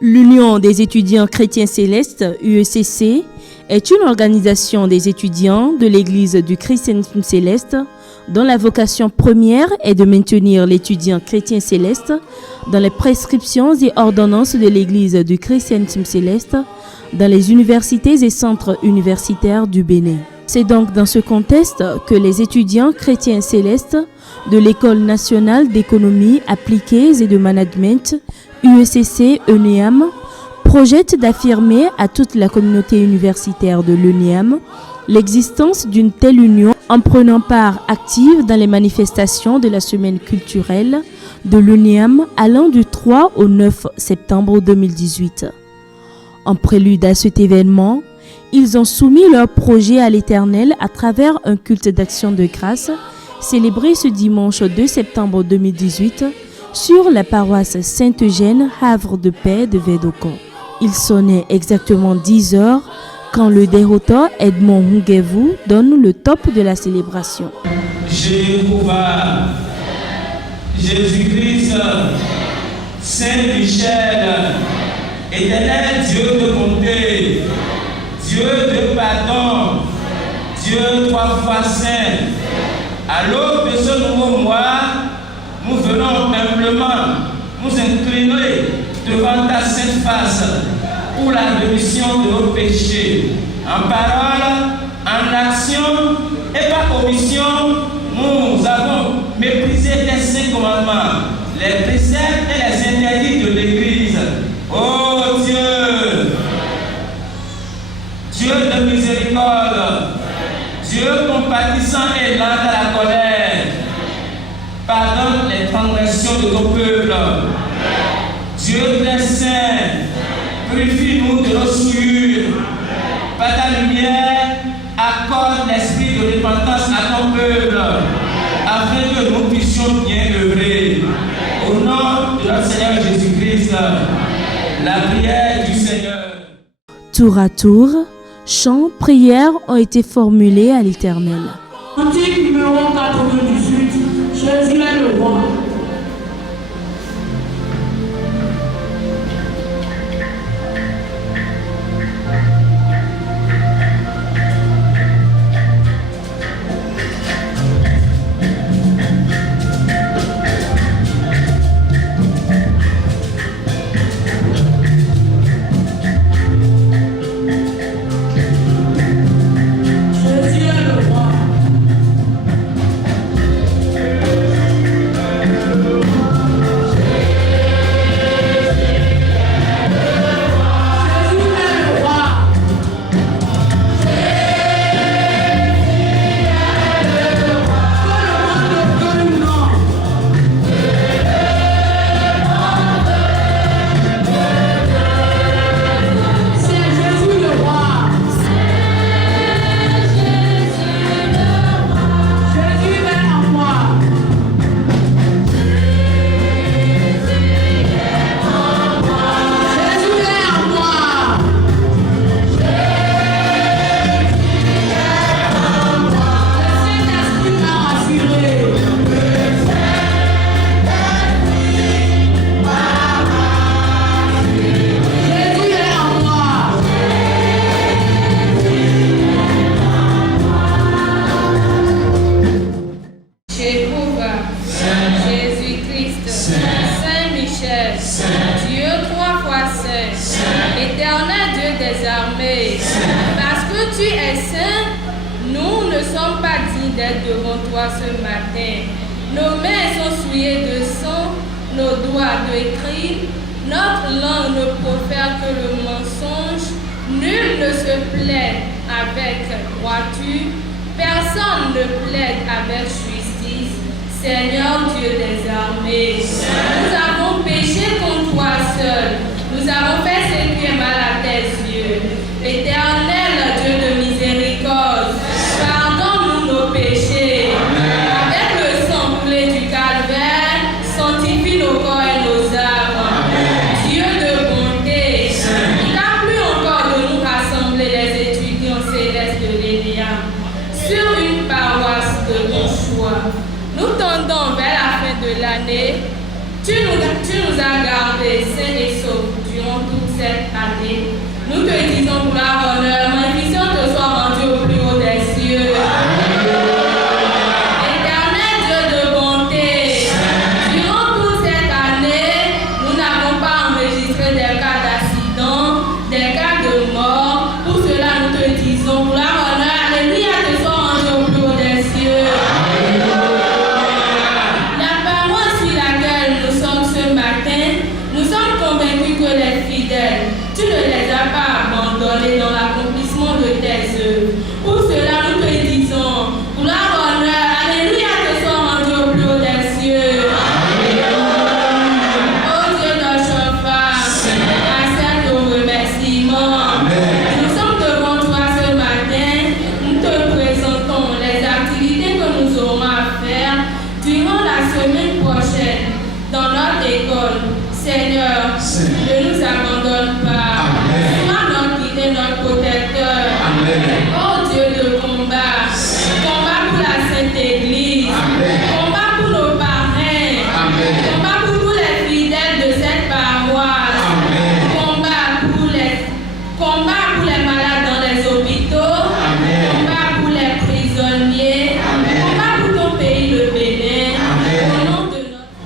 L'Union des étudiants chrétiens célestes, UECC, est une organisation des étudiants de l'Église du christianisme céleste dont la vocation première est de maintenir l'étudiant chrétien céleste dans les prescriptions et ordonnances de l'Église du christianisme céleste dans les universités et centres universitaires du Bénin. C'est donc dans ce contexte que les étudiants chrétiens célestes de l'École nationale d'économie appliquée et de management UECC ENEAM projette d'affirmer à toute la communauté universitaire de l'ENEAM l'existence d'une telle union en prenant part active dans les manifestations de la semaine culturelle de l'ENEAM allant du 3 au 9 septembre 2018. En prélude à cet événement, ils ont soumis leur projet à l'Éternel à travers un culte d'action de grâce célébré ce dimanche 2 septembre 2018 sur la paroisse Saint-Eugène, Havre de Paix de Védocon. Il sonnait exactement 10 heures quand le dérouteur Edmond Hungevu donne le top de la célébration. Jéhovah, Jésus-Christ, Saint-Michel, Éternel Dieu de bonté, Dieu de pardon, Dieu trois fois saint, à l'aube de ce nouveau mois, nous venons humblement nous incliner devant ta sainte face pour la rémission de nos péchés. En parole, en action et par omission, nous avons méprisé tes saints commandements, les préceptes et les interdits de l'Église. Oh Dieu, Dieu de miséricorde, Dieu compatissant et lent à la colère, pardonne les transgressions de ton peuple. Dieu très saint, purifie-nous de nos souillures. Par ta lumière, accorde l'esprit de repentance à ton peuple, afin que nous puissions bien œuvrer. Au nom de notre Seigneur Jésus-Christ, la prière du Seigneur. Tour à tour, chants, prières ont été formulés à l'Éternel. Cantique numéro 98, Jésus est le roi. Éternel Dieu des armées, parce que tu es saint, nous ne sommes pas dignes d'être devant toi ce matin. Nos mains sont souillées de sang, nos doigts d'écrit, notre langue ne profère que le mensonge. Nul ne se plaide avec droiture, personne ne plaide avec justice. Seigneur Dieu des armées, nous avons péché contre toi seul. Nous avons fait ce qui est mal à tes yeux. Éternel Dieu de miséricorde, pardonne-nous nos péchés. Avec le sang coulé du calvaire, sanctifie nos corps et nos âmes. Dieu de bonté, il t'a plu encore de nous rassembler les étudiants célestes de l'ENEAM sur une paroisse de ton choix. Nous tendons vers la fin de l'année. Tu nous as gardés sains et saufs durant tout cette année. Nous te disons gloire, honneur, magnification te soit rendue au plus haut des cieux. Éternel Dieu de bonté, durant toute cette année, nous n'avons pas enregistré des cas d'accident, des cas de mort. Pour cela, nous te disons gloire, honneur, alléluia te soit rendue au plus haut des cieux. La parole sur laquelle nous sommes ce matin, nous sommes convaincus que les fidèles, tu ne les as pas abandonnés dans l'accomplissement de tes œuvres. Pour cela, nous te disons, gloire, honneur, alléluia te soit rendu au plus haut des cieux. Oh Dieu notre Père, accepte nos remerciements. Nous sommes devant toi ce matin, nous te présentons les activités que nous aurons à faire durant la semaine prochaine dans notre école. Seigneur, ne nous abandonne pas. Sois notre guide et notre protecteur. Oh Dieu de combat, combat pour la Sainte Église, combat pour nos parrains, combat pour tous les fidèles de cette paroisse, combat pour les malades dans les hôpitaux, combat pour les prisonniers, combat pour ton pays le Bénin, au nom de notre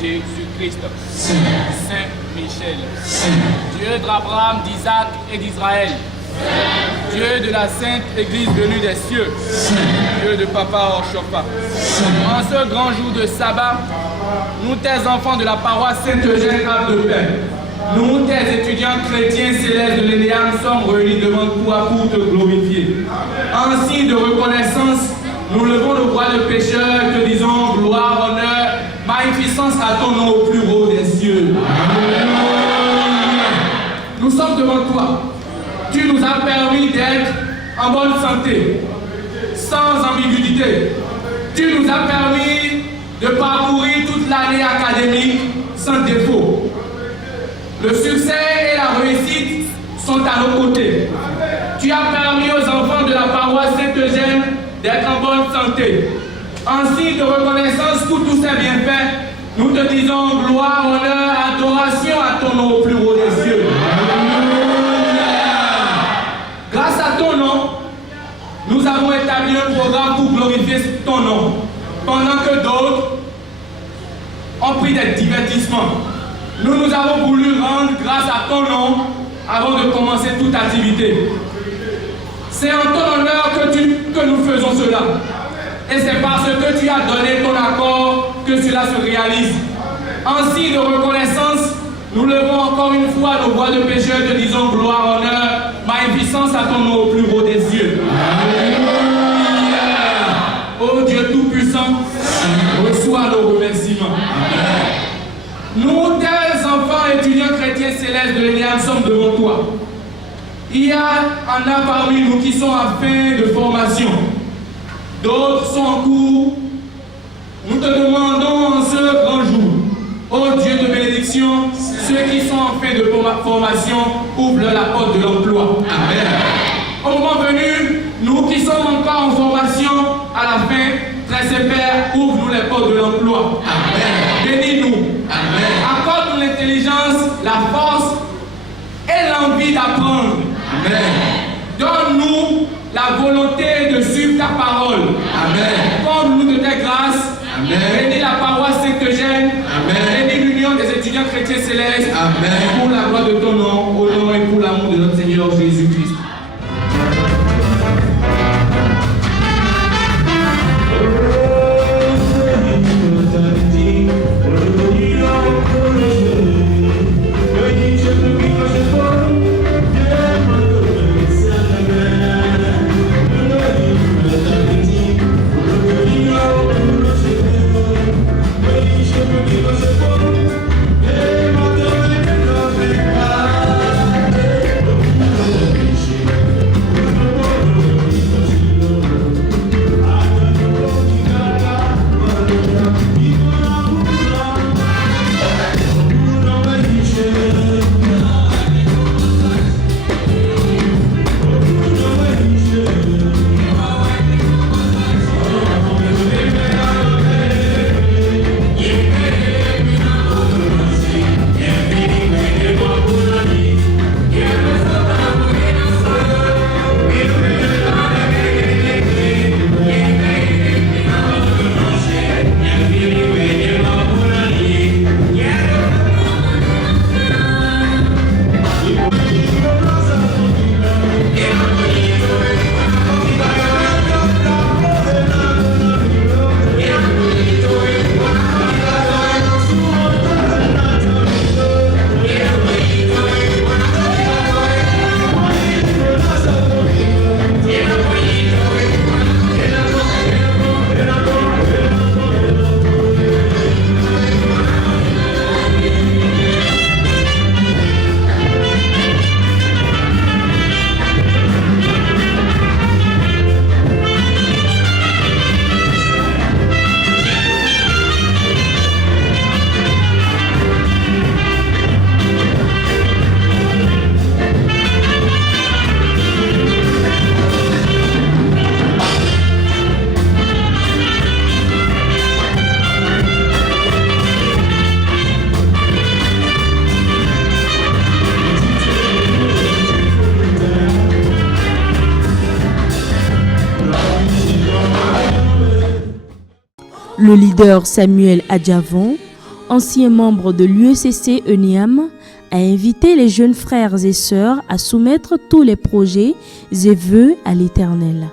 Jésus-Christ, Saint Michel, Dieu d'Abraham, d'Isaac et d'Israël, Dieu de la Sainte Église venue des cieux, Dieu de Papa Orchopa. En ce grand jour de sabbat, nous, tes enfants de la paroisse Saint-Eugène de Paix, nous, tes étudiants chrétiens célestes de l'Énéam, sommes réunis devant toi pour te glorifier. En signe de reconnaissance, nous levons le voile de pécheur et te disons gloire, honneur, magnificence à ton nom au plus haut des cieux. Nous sommes devant toi. Tu nous as permis d'être en bonne santé, sans ambiguïté. Tu nous as permis de parcourir toute l'année académique sans défaut. Le succès et la réussite sont à nos côtés. Tu as permis aux enfants de la paroisse Saint-Eugène d'être en bonne santé. En signe de reconnaissance pour tous ces bienfaits, nous te disons gloire, honneur, adoration à ton nom au plus haut des cieux. Grâce à ton nom, nous avons établi un programme pour glorifier ton nom, pendant que d'autres ont pris des divertissements. Nous avons voulu rendre grâce à ton nom avant de commencer toute activité. C'est en ton honneur que nous faisons cela. Et c'est parce que tu as donné ton accord que cela se réalise. En signe de reconnaissance, nous levons encore une fois nos voix de pécheurs et te disons gloire, honneur, magnificence à ton nom au plus haut des cieux. Alléluia. Oh Dieu Tout-Puissant, reçois nos remerciements. Nous, tes enfants étudiants chrétiens célestes de l'Énéam, sommes devant toi. Il y en a parmi nous qui sont en fin de formation. D'autres sont en cours. Nous te demandons en ce grand jour, ô Dieu de bénédiction, ceux qui sont en fin de formation, ouvre-leur la porte de l'emploi. Amen. Au moment venu, nous qui sommes encore en formation, à la fin, très Père, ouvre-nous les portes de l'emploi. Amen. Bénis-nous. Amen. Accorde-nous l'intelligence, la force et l'envie d'apprendre. Amen. Donne-nous la volonté de suivre ta parole. Amen. Comble-nous de tes grâces. Amen. Bénis la paroisse Saint-Eugène. Amen. Bénis l'union des étudiants chrétiens célestes. Amen. Pour la gloire de ton nom, au nom et pour l'amour de notre Seigneur Jésus-Christ. Thank you. Le leader Samuel Adjavon, ancien membre de l'UECC ENIAM, a invité les jeunes frères et sœurs à soumettre tous les projets et vœux à l'Éternel.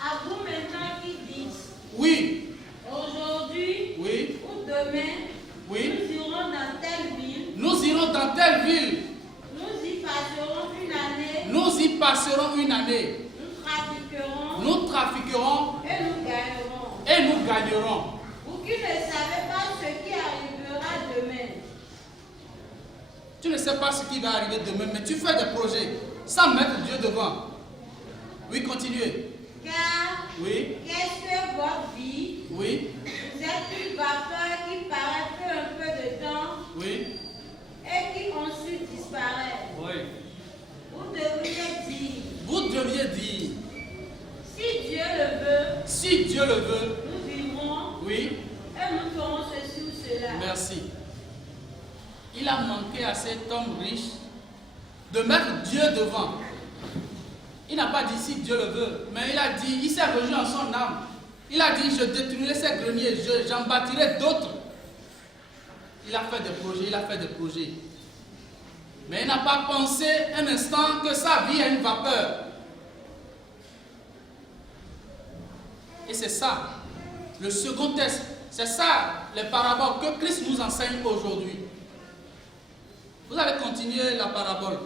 À vous maintenant qui dites, Oui, aujourd'hui oui, ou demain, oui. nous irons dans telle ville, Nous irons dans telle ville. nous y passerons une année, Nous y passerons une année. nous trafiquerons Nous trafiquerons et nous gagnerons. et nous gagnerons. Vous qui ne savez pas ce qui arrivera demain, Tu ne sais pas ce qui va arriver demain, mais tu fais des projets sans mettre Dieu devant. Oui, continuez. car Oui, qu'est-ce que votre vie? oui, Vous êtes une vapeur qui paraît peu un peu de temps oui, et qui ensuite disparaît. oui. Vous devriez dire, Vous deviez dire, si Dieu le veut, si Dieu le veut, nous vivrons oui, et nous ferons ceci ou cela. merci. Il a manqué à cet homme riche de mettre Dieu devant. Il n'a pas dit si Dieu le veut, mais il a dit, il s'est rejoint en son âme. Il a dit, je détruirai ces greniers, j'en bâtirai d'autres. Il a fait des projets, il a fait des projets. Mais il n'a pas pensé un instant que sa vie est une vapeur. Et c'est ça, le second test, c'est ça les paraboles que Christ nous enseigne aujourd'hui. Vous allez continuer la parabole.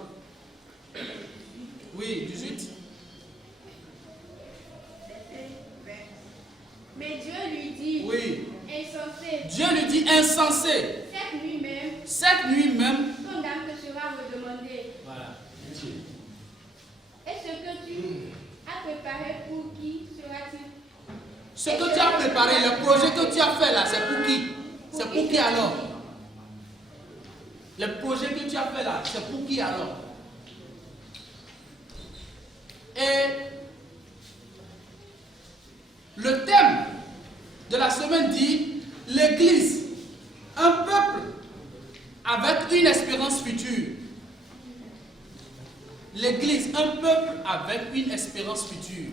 Oui, 18. Mais Dieu lui dit, Oui. insensé, Dieu lui dit insensé. cette nuit même, Cette nuit même. ton âme te sera redemandée. Voilà. Et ce que tu as préparé pour qui sera-t-il? Ce que tu as préparé, le projet que tu as fait là, c'est pour qui? C'est pour qui alors? Le projet que tu as fait là, c'est pour qui alors? Et le thème de la semaine dit l'Église, un peuple avec une espérance future. L'Église, un peuple avec une espérance future.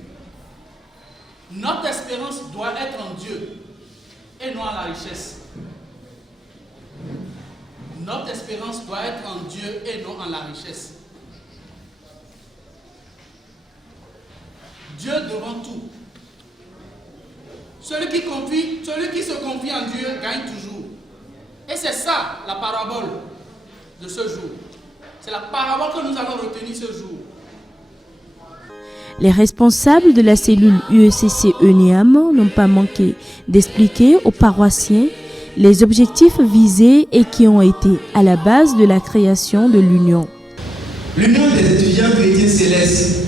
Notre espérance doit être en Dieu et non en la richesse. Notre espérance doit être en Dieu et non en la richesse. Dieu devant tout. Celui qui se confie en Dieu gagne toujours. Et c'est ça la parabole de ce jour. C'est la parabole que nous allons retenir ce jour. Les responsables de la cellule UECC ENIAM n'ont pas manqué d'expliquer aux paroissiens les objectifs visés et qui ont été à la base de la création de l'Union. L'Union des étudiants chrétiens célestes,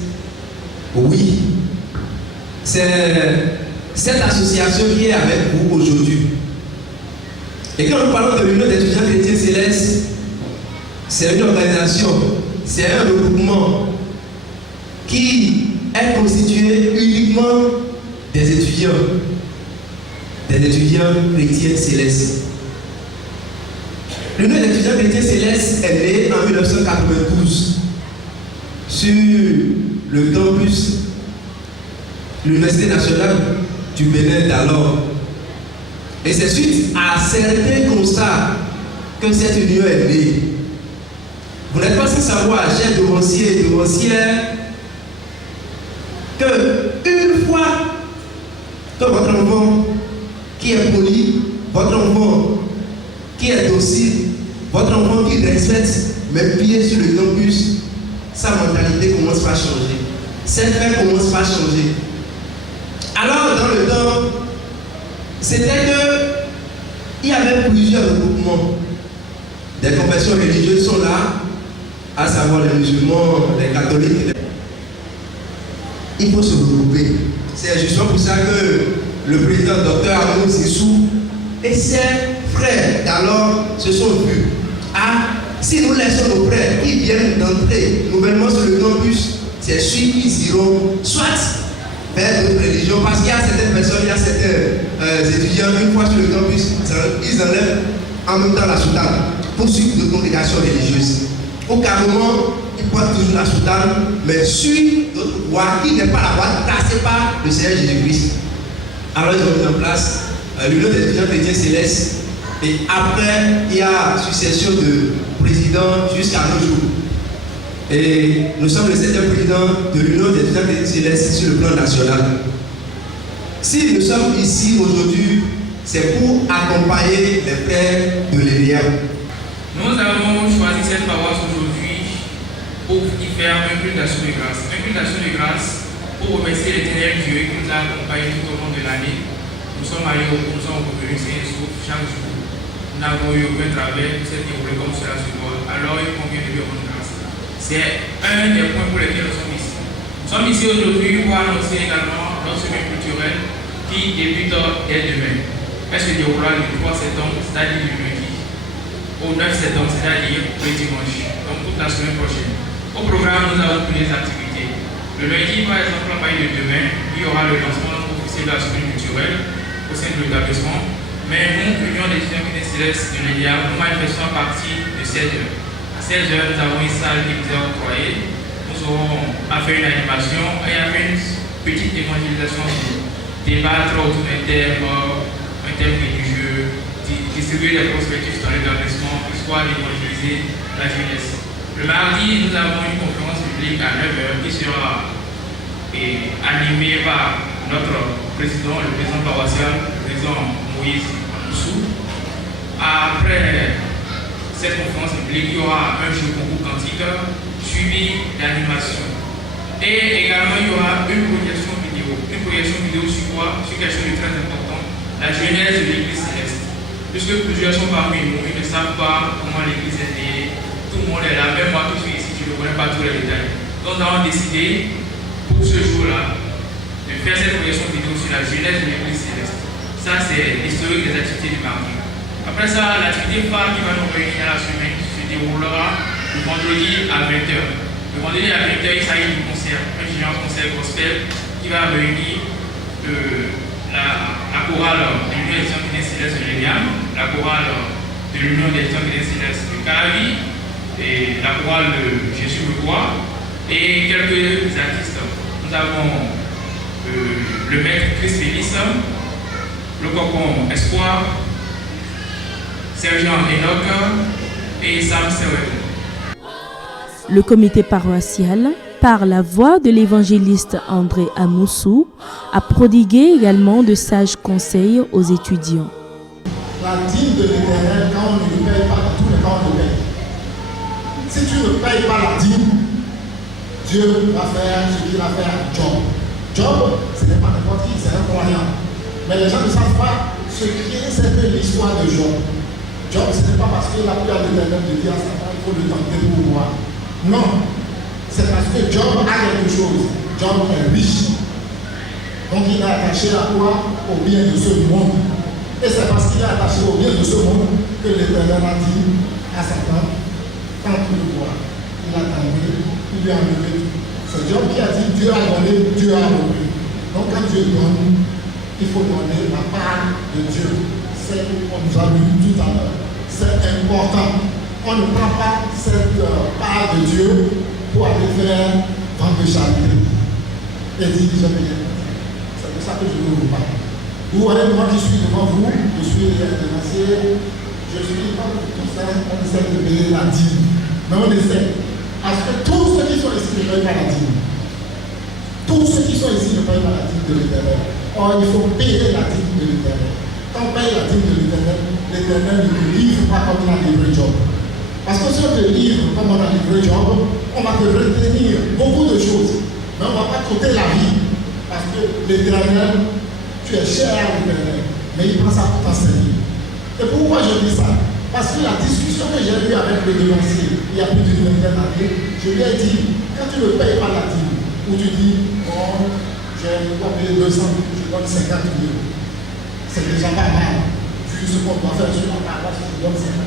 oui, c'est cette association qui est avec vous aujourd'hui. Et quand nous parlons de l'Union des étudiants chrétiens célestes, c'est une organisation, c'est un regroupement qui est constitué uniquement des étudiants chrétiens célestes. L'Union des étudiants chrétiens célestes est née en 1992 sur le campus de l'Université nationale du Bénin d'alors. Et c'est suite à certains constats que cette union est née. Vous n'êtes pas sans savoir, chers devanciers et devancières, que une fois que votre enfant qui est poli, votre enfant qui est docile, votre enfant qui respecte mes pieds sur le campus, sa mentalité commence par changer. Cette fête commence par changer. Alors, dans le temps, c'était que il y avait plusieurs regroupements. Des confessions religieuses sont là, à savoir les musulmans, les catholiques. Il faut se regrouper. C'est justement pour ça que le président Dr Amadou Sissou et ses frères d'alors se sont vus. Ah, si nous laissons nos frères qui viennent d'entrer nouvellement sur le campus, c'est sûr qu'ils iront soit vers d'autres religions, parce qu'il y a certaines personnes, il y a certains étudiants, une fois sur le campus, ils enlèvent en même temps la soutane pour suivre de congrégations religieuses. Au carrément, ils portent toujours la soutane, mais suivent d'autres voies qui n'est pas la voie tracée par le Seigneur Jésus-Christ. Alors ils ont mis en place l'Union des étudiants chrétiens célestes. Et après, il y a succession de présidents jusqu'à nos jours. Et nous sommes le 7e président de l'Union des étudiants chrétiens célestes sur le plan national. Si nous sommes ici aujourd'hui, c'est pour accompagner les frères de l'ENIAM. Nous avons choisi cette paroisse aujourd'hui pour y faire un culte d'action de grâce. Un culte d'action de grâce pour remercier l'Éternel Dieu qui nous a accompagnés tout au long de l'année. Nous sommes allés au consort au Saint Saint-Sauf chaque jour. Nous n'avons eu aucun travail, nous sommes déroulés comme cela se doit. Alors il convient de lui rendre grâce. C'est un des points pour lesquels nous sommes ici. Nous sommes ici aujourd'hui pour annoncer également notre semaine culturelle qui débute dès demain. Elle se déroulera le 3 septembre, c'est-à-dire le lundi, au 9 septembre, c'est-à-dire le dimanche, donc toute la semaine prochaine. Au programme, nous avons plusieurs activités. Le lundi, par exemple, à partir de demain, il y aura le lancement officiel de la semaine culturelle au sein de l'établissement. Mais nous, l'Union des étudiants chrétiens célestes de l'ENIAM, nous manifestons à partir de 16h. À 16h, nous avons une salle qui nous est octroyée. Nous aurons à faire une animation et à faire une petite évangélisation pour débattre autour d'un thème religieux, distribuer des prospectus dans l'établissement, histoire d'évangéliser la jeunesse. Le mardi, nous avons une conférence publique à 9h qui sera animée par notre président, le président paroissial, le président Moïse Moussou. Après cette conférence publique, il y aura un jeu concours quantique suivi d'animation. Et également, il y aura une projection vidéo. Une projection vidéo sur quoi? Sur quelque chose de très important, la jeunesse de l'Église céleste. Puisque plusieurs sont parmi nous, ils ne savent pas comment l'Église est née. Tout le monde est là, même moi qui suis ici, je ne connais pas tous les détails. Donc nous avons décidé, pour ce jour-là, de faire cette projection vidéo sur la jeunesse de l'Église céleste. Ça, c'est l'historique des activités du mardi. Après ça, l'activité phare qui va nous réunir à la semaine se déroulera le vendredi à 20h. Le vendredi à 20h, il s'agit du concert, un géant concert gospel qui va réunir la chorale de l'Union des étudiants chrétiens célestes de l'ENIAM, la chorale de l'Union des étudiants chrétiens célestes de Calavi, et la chorale de Jésus le Roi, et quelques artistes. Nous avons le maître Chris Félix, le cocon Espoir, Sergent Enoch et Sam Sewell. Le comité paroissial, par la voix de l'évangéliste André Amoussou, a prodigué également de sages conseils aux étudiants. La dîme de l'Éternel, quand on ne le paye pas, tous les cas on le paye. Si tu ne payes pas la dîme, Dieu va faire ce qu'il a fait à Job. Job, ce n'est pas n'importe qui, c'est un croyant. Mais les gens ne savent pas ce qui est cette l'histoire de Job. Job, ce n'est pas parce qu'il a pris à l'Éternel de dire à Satan, il faut le tenter pour moi. Non, c'est parce que Job a quelque chose. Job est riche. Donc il est attaché à quoi? Au bien de ce monde. Et c'est parce qu'il est attaché au bien de ce monde que l'Éternel a dit à Satan, quand tu le vois, il a tendu, il lui a enlevé. C'est Job qui a dit, Dieu a donné, Dieu a enlevé. Donc quand Dieu donne, il faut donner la part de Dieu. C'est ce qu'on nous a lu tout à l'heure. C'est important. On ne prend pas cette part de Dieu pour aller faire vendre de charité. Et dire, c'est de ça que je ne veux pas. Vous voyez, moi qui suis devant vous, je suis financier, je suis pas tout ça, on essaie de payer la dîme. Mais on essaie. Parce que tous ceux qui sont ici ne payent pas la dîme. Tous ceux qui sont ici ne payent pas la dîme de l'Éternel. Or, il faut payer la dîme de l'Éternel. Quand on paye la dîme de l'Éternel, l'Éternel ne te livre pas comme il a livré Job. Parce que si on te livre comme on a livré Job, on va te retenir beaucoup de choses. Mais on ne va pas côté la vie. Parce que l'Éternel, tu es cher à l'Éternel. Mais il prend ça pour t'enseigner. Et pourquoi je dis ça? Parce que la discussion que j'ai eue avec le dénoncier, il y a plus d'une vingtaine d'années, je lui ai dit, quand tu ne payes pas la dîme, ou tu dis, bon, j'ai payé 200 000, je donne 50 000. C'est déjà pas mal. Vu ce qu'on doit faire sur la paroisse, je donne 50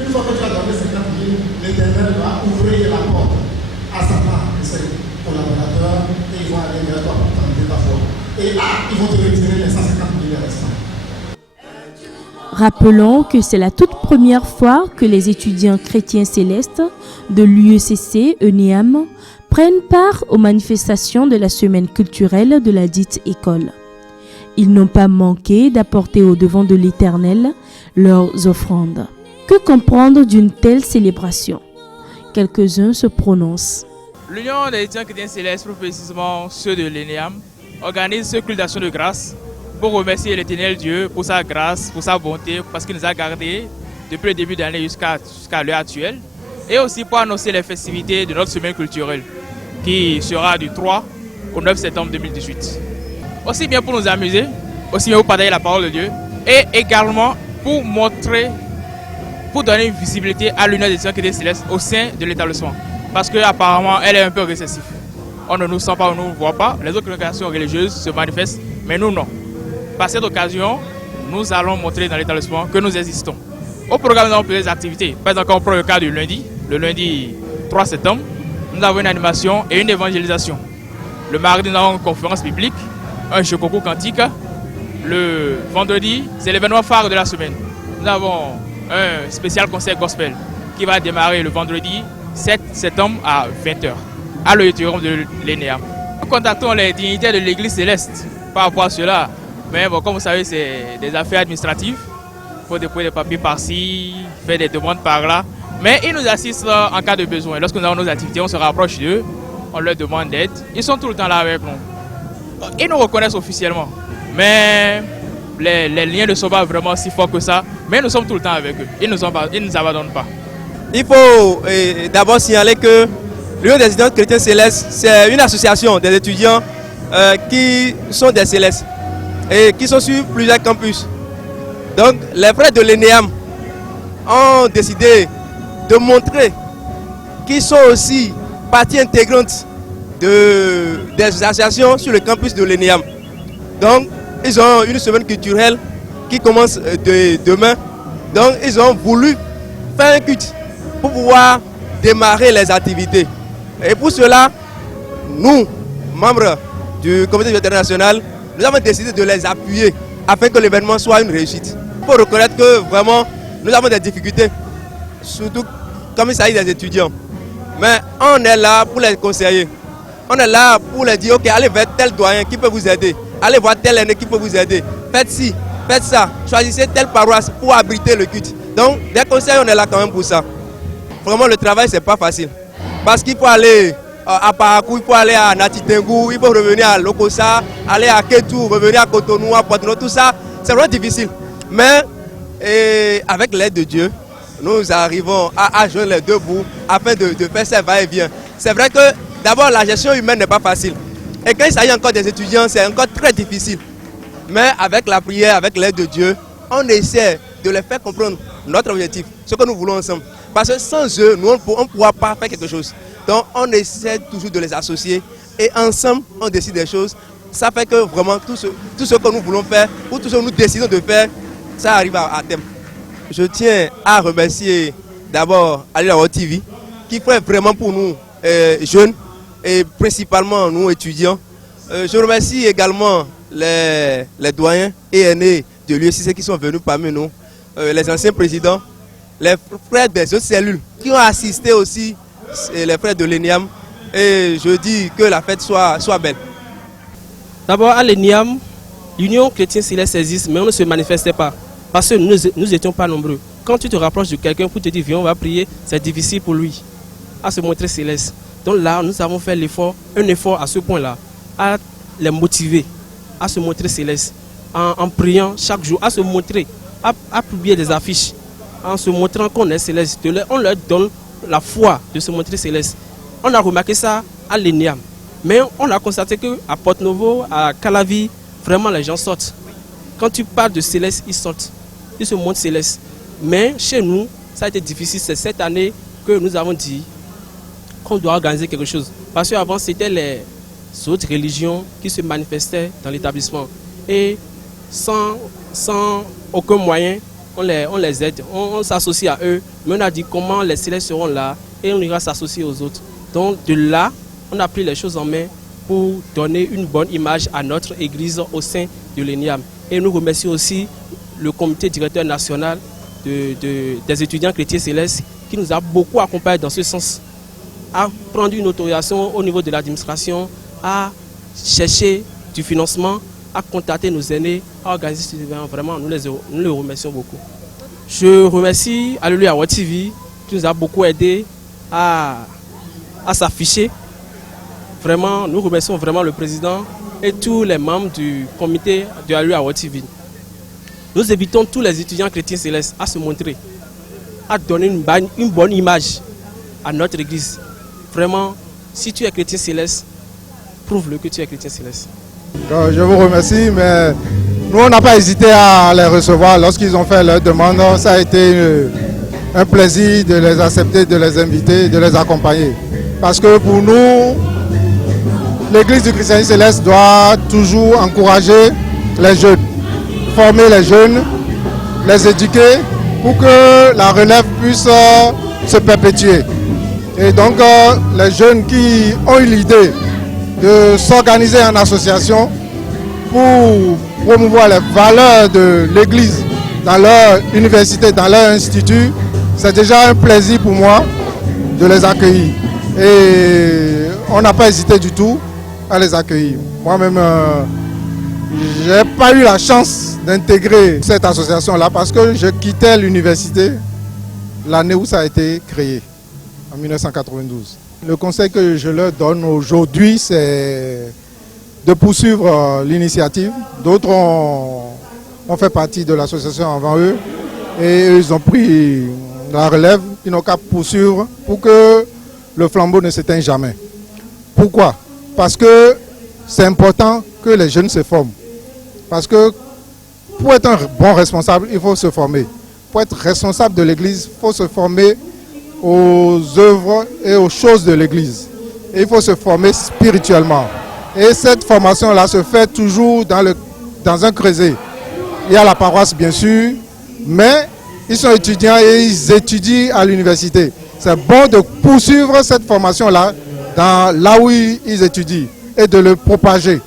000. Une fois que tu as donné 50 000, l'Éternel va ouvrir la porte à Satan et ses collaborateurs et ils vont aller vers toi pour tenter ta foi. Et là, ils vont te retirer les 150 000 restants. Rappelons que c'est la toute première fois que les étudiants chrétiens célestes de l'UECC ENIAM prennent part aux manifestations de la semaine culturelle de la dite école. Ils n'ont pas manqué d'apporter au devant de l'Éternel leurs offrandes. Que comprendre d'une telle célébration? Quelques-uns se prononcent. L'Union des étudiants chrétiens célestes, plus précisément ceux de l'ENEAM, organise ce culte d'action de grâce pour remercier l'Éternel Dieu pour sa grâce, pour sa bonté, parce qu'il nous a gardés depuis le début d'année jusqu'à l'heure actuelle, et aussi pour annoncer les festivités de notre semaine culturelle qui sera du 3 au 9 septembre 2018. Aussi bien pour nous amuser, aussi bien pour partager la parole de Dieu, et également pour montrer, pour donner une visibilité à l'Union des étudiants chrétiens célestes au sein de l'établissement. Parce qu'apparemment, elle est un peu récessive. On ne nous sent pas, on ne nous voit pas. Les autres congrégations religieuses se manifestent, mais nous non. Par cette occasion, nous allons montrer dans l'établissement que nous existons. Au programme, nous avons plusieurs activités. Par exemple, on prend le cas du lundi, le lundi 3 septembre, nous avons une animation et une évangélisation. Le mardi, nous avons une conférence biblique, un jeu concours quantique. Le vendredi, c'est l'événement phare de la semaine. Nous avons un spécial concert gospel qui va démarrer le vendredi 7 septembre à 20h à l'auditorium de l'ENEAM. Nous contactons les dignitaires de l'Église céleste par rapport à cela. Mais bon, comme vous savez, c'est des affaires administratives. Il faut déposer des papiers par-ci, faire des demandes par-là. Mais ils nous assistent en cas de besoin. Lorsque nous avons nos activités, on se rapproche d'eux, on leur demande d'aide. Ils sont tout le temps là avec nous. Ils nous reconnaissent officiellement. Mais les liens ne sont pas vraiment si forts que ça. Mais nous sommes tout le temps avec eux. Ils ne nous abandonnent pas. Il faut d'abord signaler que l'Union des étudiants chrétiens célestes, c'est une association des étudiants qui sont des célestes et qui sont sur plusieurs campus. Donc les frères de l'ENEAM ont décidé de montrer qu'ils sont aussi partie intégrante des associations sur le campus de l'ENEAM. Donc ils ont une semaine culturelle qui commence demain. Donc ils ont voulu faire un culte pour pouvoir démarrer les activités. Et pour cela, nous, membres du comité international, nous avons décidé de les appuyer afin que l'événement soit une réussite. Il faut reconnaître que vraiment, nous avons des difficultés, surtout comme il s'agit des étudiants. Mais on est là pour les conseiller. On est là pour les dire, ok, allez vers tel doyen qui peut vous aider. Allez voir tel aîné qui peut vous aider. Faites ci, faites ça. Choisissez telle paroisse pour abriter le culte. Donc, des conseils, on est là quand même pour ça. Vraiment, le travail, c'est pas facile. Parce qu'il faut aller à Parakou, il faut aller à Natitengou, il faut revenir à Lokosa, aller à Ketou, revenir à Cotonou, à Poitiers, tout ça, c'est vraiment difficile. Mais avec l'aide de Dieu, nous arrivons à joindre les deux bouts afin de faire ces va-et-vient. C'est vrai que d'abord, la gestion humaine n'est pas facile. Et quand il s'agit encore des étudiants, c'est encore très difficile. Mais avec la prière, avec l'aide de Dieu, on essaie de les faire comprendre notre objectif, ce que nous voulons ensemble. Parce que sans eux, nous, on ne pourra pas faire quelque chose. Donc, on essaie toujours de les associer et ensemble, on décide des choses. Ça fait que vraiment, tout ce que nous voulons faire, ou tout ce que nous décidons de faire, ça arrive à terme. Je tiens à remercier d'abord Alila TV, qui fait vraiment pour nous, jeunes, et principalement nous, étudiants. Je remercie également les doyens et aînés de l'UECC qui sont venus parmi nous, les anciens présidents, les frères des autres cellules qui ont assisté aussi, les frères de l'ENEAM, et je dis que la fête soit belle. D'abord à l'ENEAM, l'Union chrétienne céleste existe, mais on ne se manifestait pas, parce que nous n'étions pas nombreux. Quand tu te rapproches de quelqu'un pour te dire viens on va prier, c'est difficile pour lui à se montrer céleste. Donc là, nous avons fait un effort à ce point-là, à les motiver, à se montrer céleste, en priant chaque jour, à se montrer, à publier des affiches, en se montrant qu'on est céleste. On leur donne la foi de se montrer céleste. On a remarqué ça à l'ENEAM. Mais on a constaté qu'à Porte-Novo, à Calavi, vraiment les gens sortent. Quand tu parles de céleste, ils sortent. Ils se montrent céleste. Mais chez nous, ça a été difficile. C'est cette année que nous avons dit qu'on doit organiser quelque chose. Parce qu'avant, c'était les autres religions qui se manifestaient dans l'établissement. Et sans aucun moyen, on les aide, on s'associe à eux, mais on a dit comment les célestes seront là et on ira s'associer aux autres. Donc de là, on a pris les choses en main pour donner une bonne image à notre église au sein de l'ENEAM. Et nous remercions aussi le comité directeur national des étudiants chrétiens célestes qui nous a beaucoup accompagnés dans ce sens, à prendre une autorisation au niveau de l'administration, à chercher du financement à contacter nos aînés, à organiser cet événement. Vraiment, nous les remercions beaucoup. Je remercie Alléluia World TV qui nous a beaucoup aidé à s'afficher. Vraiment, nous remercions vraiment le président et tous les membres du comité de Alléluia World TV. Nous invitons tous les étudiants chrétiens célestes à se montrer, à donner une bonne image à notre église. Vraiment, si tu es chrétien céleste, prouve-le que tu es chrétien céleste. Je vous remercie, mais nous on n'a pas hésité à les recevoir lorsqu'ils ont fait leur demande. Ça a été un plaisir de les accepter, de les inviter, de les accompagner. Parce que pour nous, l'église du christianisme céleste doit toujours encourager les jeunes, former les jeunes, les éduquer pour que la relève puisse se perpétuer. Et donc les jeunes qui ont eu l'idée de s'organiser en association pour promouvoir les valeurs de l'église dans leur université, dans leur institut, c'est déjà un plaisir pour moi de les accueillir. Et on n'a pas hésité du tout à les accueillir. Moi-même, je n'ai pas eu la chance d'intégrer cette association-là parce que je quittais l'université l'année où ça a été créé, en 1992. Le conseil que je leur donne aujourd'hui, c'est de poursuivre l'initiative. D'autres ont fait partie de l'association avant eux et ils ont pris la relève. Ils n'ont qu'à poursuivre pour que le flambeau ne s'éteigne jamais. Pourquoi? Parce que c'est important que les jeunes se forment. Parce que pour être un bon responsable, il faut se former. Pour être responsable de l'église, il faut se former aux œuvres et aux choses de l'église. Et il faut se former spirituellement. Et cette formation-là se fait toujours dans un creuset. Il y a la paroisse, bien sûr, mais ils sont étudiants et ils étudient à l'université. C'est bon de poursuivre cette formation-là là où ils étudient et de le propager.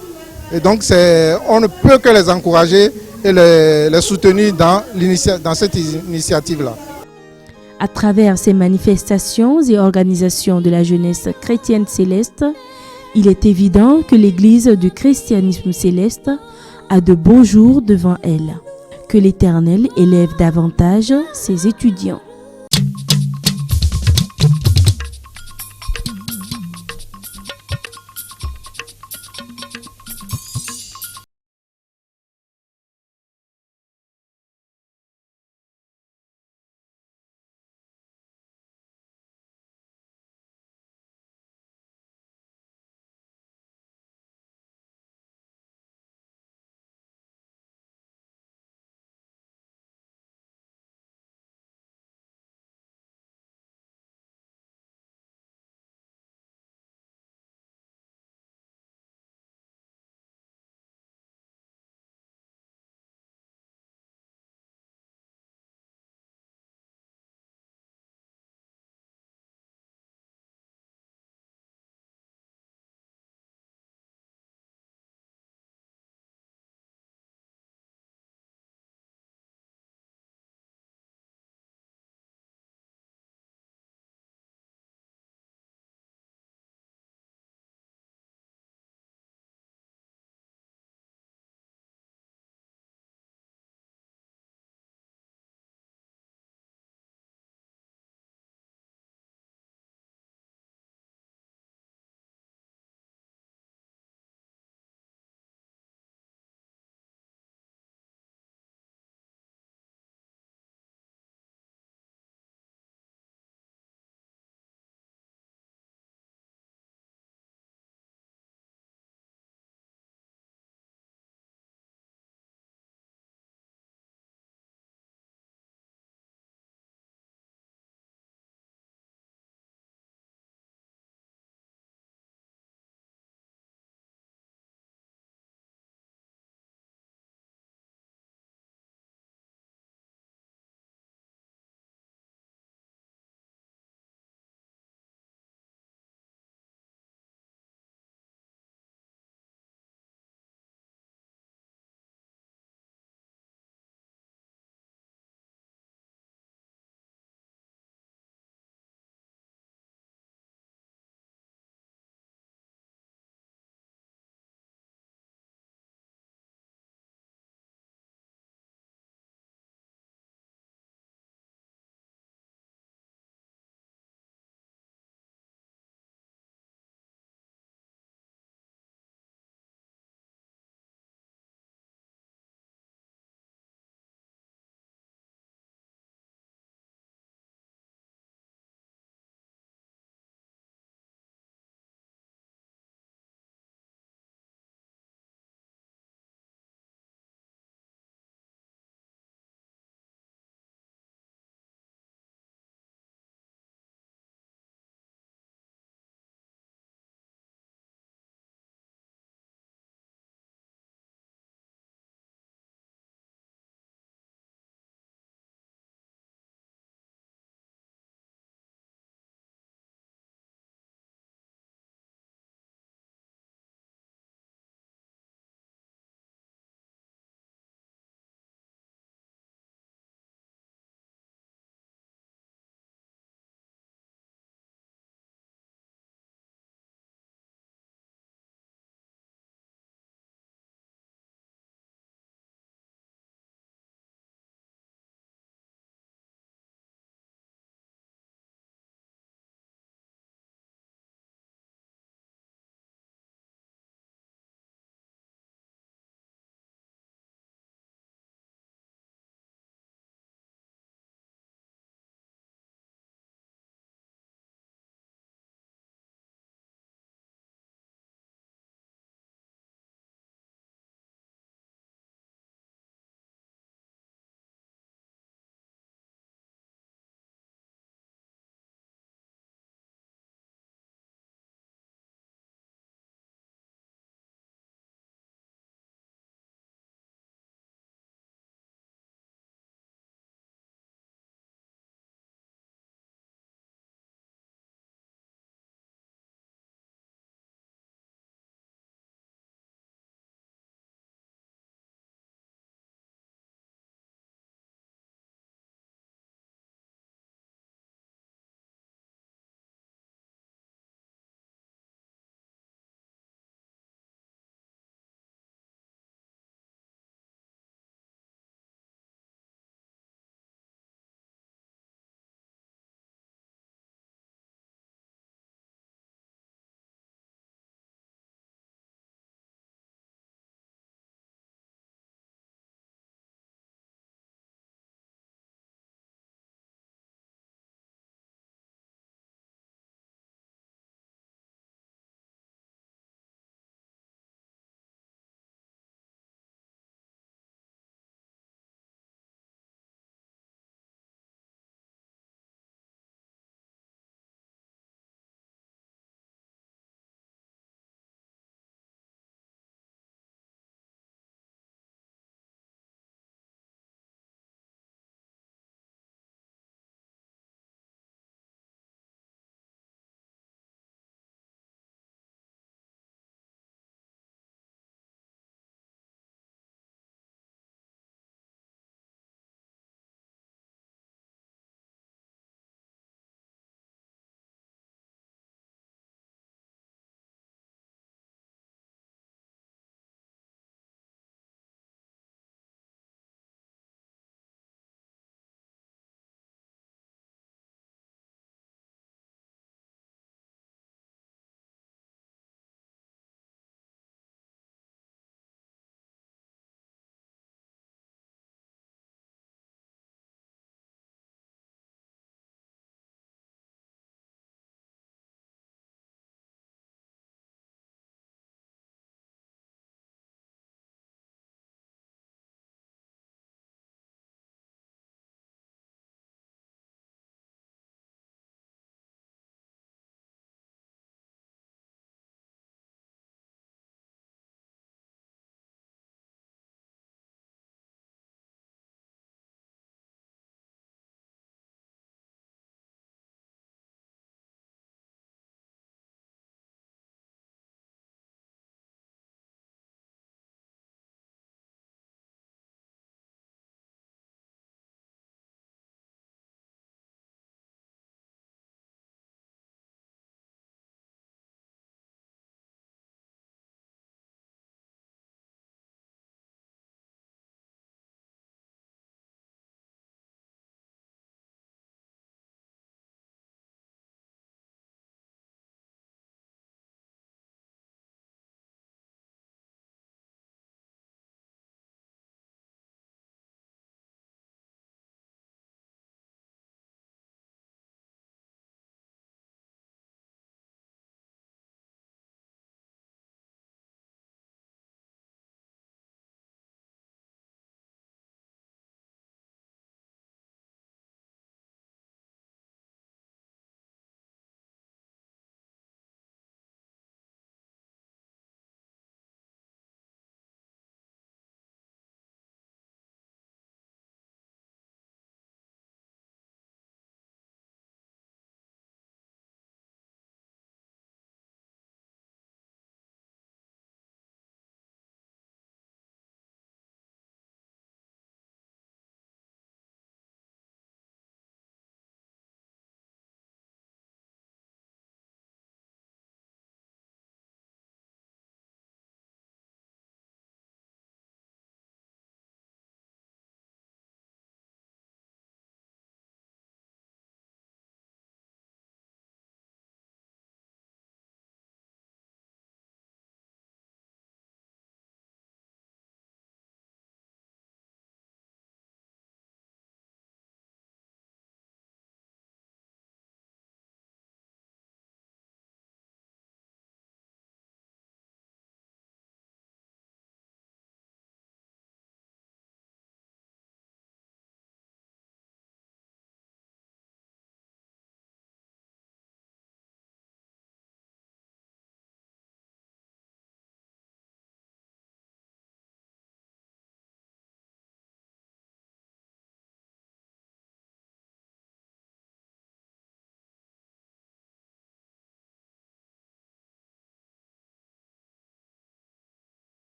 Et donc, on ne peut que les encourager et les soutenir dans cette initiative-là. À travers ces manifestations et organisations de la jeunesse chrétienne céleste, il est évident que l'Église du christianisme céleste a de beaux jours devant elle. Que l'Éternel élève davantage ses étudiants.